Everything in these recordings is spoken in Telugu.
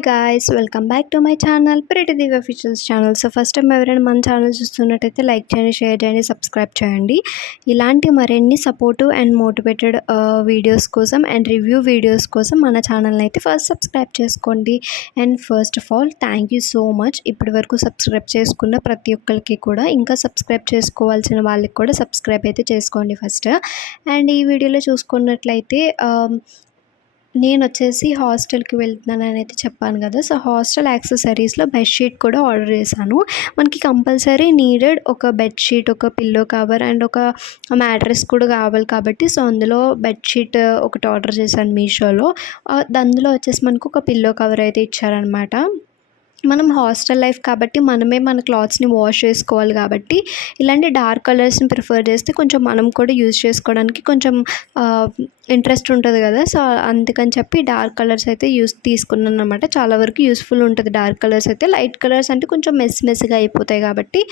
Hi guys, welcome back to my channel pretty Divya officials channel. So first time ఎవరైనా మన ఛానల్ చూస్తున్నట్టయితే లైక్ చేయండి, షేర్ చేయండి, సబ్స్క్రైబ్ చేయండి. ఇలాంటి మరిన్ని సపోర్టివ్ అండ్ మోటివేటెడ్ వీడియోస్ కోసం అండ్ రివ్యూ వీడియోస్ కోసం మన ఛానల్ని అయితే ఫస్ట్ సబ్స్క్రైబ్ చేసుకోండి. And first of all thank you so much. ఇప్పటి వరకు సబ్స్క్రైబ్ చేసుకున్న ప్రతి ఒక్కరికి కూడా, ఇంకా సబ్స్క్రైబ్ చేసుకోవాల్సిన వాళ్ళకి కూడా సబ్స్క్రైబ్ అయితే చేసుకోండి ఫస్ట్. అండ్ ఈ వీడియోలో చూసుకున్నట్లయితే నేను వచ్చేసి హాస్టల్కి వెళ్తున్నానని అయితే చెప్పాను కదా. సో హాస్టల్ యాక్సెసరీస్లో బెడ్షీట్ కూడా ఆర్డర్ చేశాను. మనకి కంపల్సరీ నీడెడ్ ఒక బెడ్షీట్, ఒక పిల్లో కవర్ అండ్ ఒక మ్యాట్రెస్ కూడా కావాలి కాబట్టి, సో అందులో బెడ్షీట్ ఒకటి ఆర్డర్ చేశాను మీషోలో. అందులో వచ్చేసి మనకు ఒక పిల్లో కవర్ అయితే ఇచ్చారనమాట. మనం హాస్టల్ లైఫ్ కాబట్టి మనమే మన క్లాత్స్ని వాష్ చేసుకోవాలి కాబట్టి ఇలాంటి డార్క్ కలర్స్ని ప్రిఫర్ చేస్తే కొంచెం మనం కూడా యూజ్ చేసుకోవడానికి కొంచెం ఇంట్రెస్ట్ ఉంటుంది కదా. సో అందుకని చెప్పి డార్క్ కలర్స్ అయితే తీసుకున్నాను అనమాట. చాలా వరకు యూస్ఫుల్ ఉంటుంది డార్క్ కలర్స్ అయితే. లైట్ కలర్స్ అంటే కొంచెం మెస్సిగా అయిపోతాయి కాబట్టి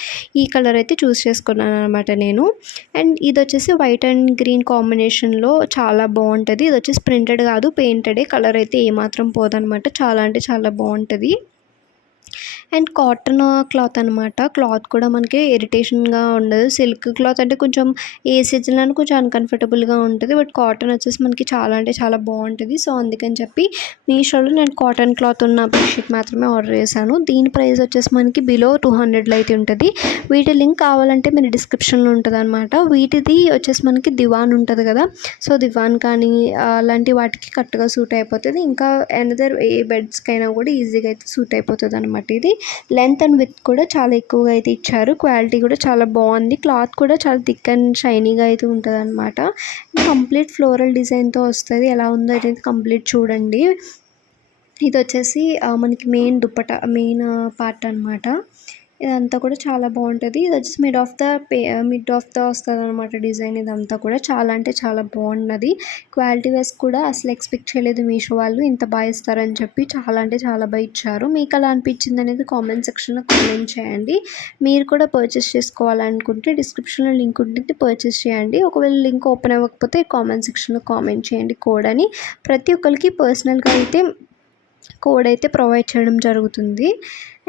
ఈ కలర్ అయితే చూస్ చేసుకున్నాను అనమాట నేను. అండ్ ఇది వచ్చేసి వైట్ అండ్ గ్రీన్ కాంబినేషన్లో చాలా బాగుంటుంది. ఇది వచ్చేసి ప్రింటెడ్ కాదు, పెయింటెడే. కలర్ అయితే ఏమాత్రం పోదనమాట. చాలా అంటే చాలా బాగుంటుంది. అండ్ కాటన్ క్లాత్ అనమాట. క్లాత్ కూడా మనకి ఇరిటేషన్గా ఉండదు. సిల్క్ క్లాత్ అంటే కొంచెం ఏ సీజన్లో కొంచెం అన్కంఫర్టబుల్గా ఉంటుంది. బట్ కాటన్ వచ్చేసి మనకి చాలా అంటే చాలా బాగుంటుంది. సో అందుకని చెప్పి మీషోలో నేను కాటన్ క్లాత్ ఉన్న బెడ్షీట్ మాత్రమే ఆర్డర్ చేశాను. దీని ప్రైస్ వచ్చేసి మనకి బిలో 200లో అయితే ఉంటుంది. వీటి లింక్ కావాలంటే మీరు డిస్క్రిప్షన్లో ఉంటుంది అనమాట. వీటిది వచ్చేసి మనకి దివాన్ ఉంటుంది కదా. సో దివాన్ కానీ అలాంటి వాటికి కరెక్ట్గా సూట్ అయిపోతుంది. ఇంకా అనదర్ ఏ బెడ్స్కైనా కూడా ఈజీగా అయితే సూట్ అయిపోతుంది అనమాట. ఇది లెంత్ అండ్ విడ్త్ కూడా చాలా ఎక్కువగా అయితే ఇచ్చారు. క్వాలిటీ కూడా చాలా బాగుంది. క్లాత్ కూడా చాలా థిక్ అండ్ షైనీగా అయితే ఉంటుంది అనమాట. కంప్లీట్ ఫ్లోరల్ డిజైన్తో వస్తుంది. ఎలా ఉందో అయితే కంప్లీట్ చూడండి. ఇది వచ్చేసి మనకి మెయిన్ పార్ట్ అనమాట. ఇదంతా కూడా చాలా బాగుంటుంది. ఇది వచ్చేసి మిడ్ ఆఫ్ ద వస్తుంది అనమాట డిజైన్. ఇదంతా కూడా చాలా అంటే చాలా బాగున్నది. క్వాలిటీ వైస్ కూడా అసలు ఎక్స్పెక్ట్ చేయలేదు మీషో వాళ్ళు ఇంత బాగా ఇస్తారని చెప్పి. చాలా అంటే చాలా బాగా ఇచ్చారు. మీకు అలా అనిపించింది అనేది కామెంట్ సెక్షన్లో కామెంట్ చేయండి. మీరు కూడా పర్చేస్ చేసుకోవాలనుకుంటే డిస్క్రిప్షన్లో లింక్ ఉంటుంది, పర్చేస్ చేయండి. ఒకవేళ లింక్ ఓపెన్ అవ్వకపోతే కామెంట్ సెక్షన్లో కామెంట్ చేయండి కోడ్ అని. ప్రతి ఒక్కరికి పర్సనల్గా అయితే కోడ్ అయితే ప్రొవైడ్ చేయడం జరుగుతుంది.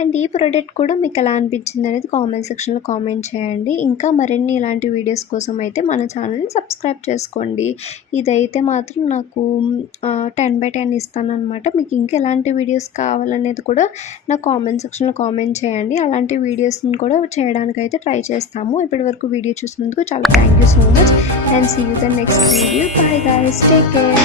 అండ్ ఈ ప్రోడక్ట్ కూడా మీకు ఎలా అనిపించింది అనేది కామెంట్ సెక్షన్లో కామెంట్ చేయండి. ఇంకా మరిన్ని ఇలాంటి వీడియోస్ కోసం అయితే మన ఛానల్ని సబ్స్క్రైబ్ చేసుకోండి. ఇదైతే మాత్రం నాకు 10/10 ఇస్తాను అనమాట. మీకు ఇంకా ఎలాంటి వీడియోస్ కావాలనేది కూడా నాకు కామెంట్ సెక్షన్లో కామెంట్ చేయండి. అలాంటి వీడియోస్ని కూడా చేయడానికి అయితే ట్రై చేస్తాము. ఇప్పటి వరకు వీడియో చూసినందుకు చాలా thank you so much. And see you the next video. Bye guys, take care.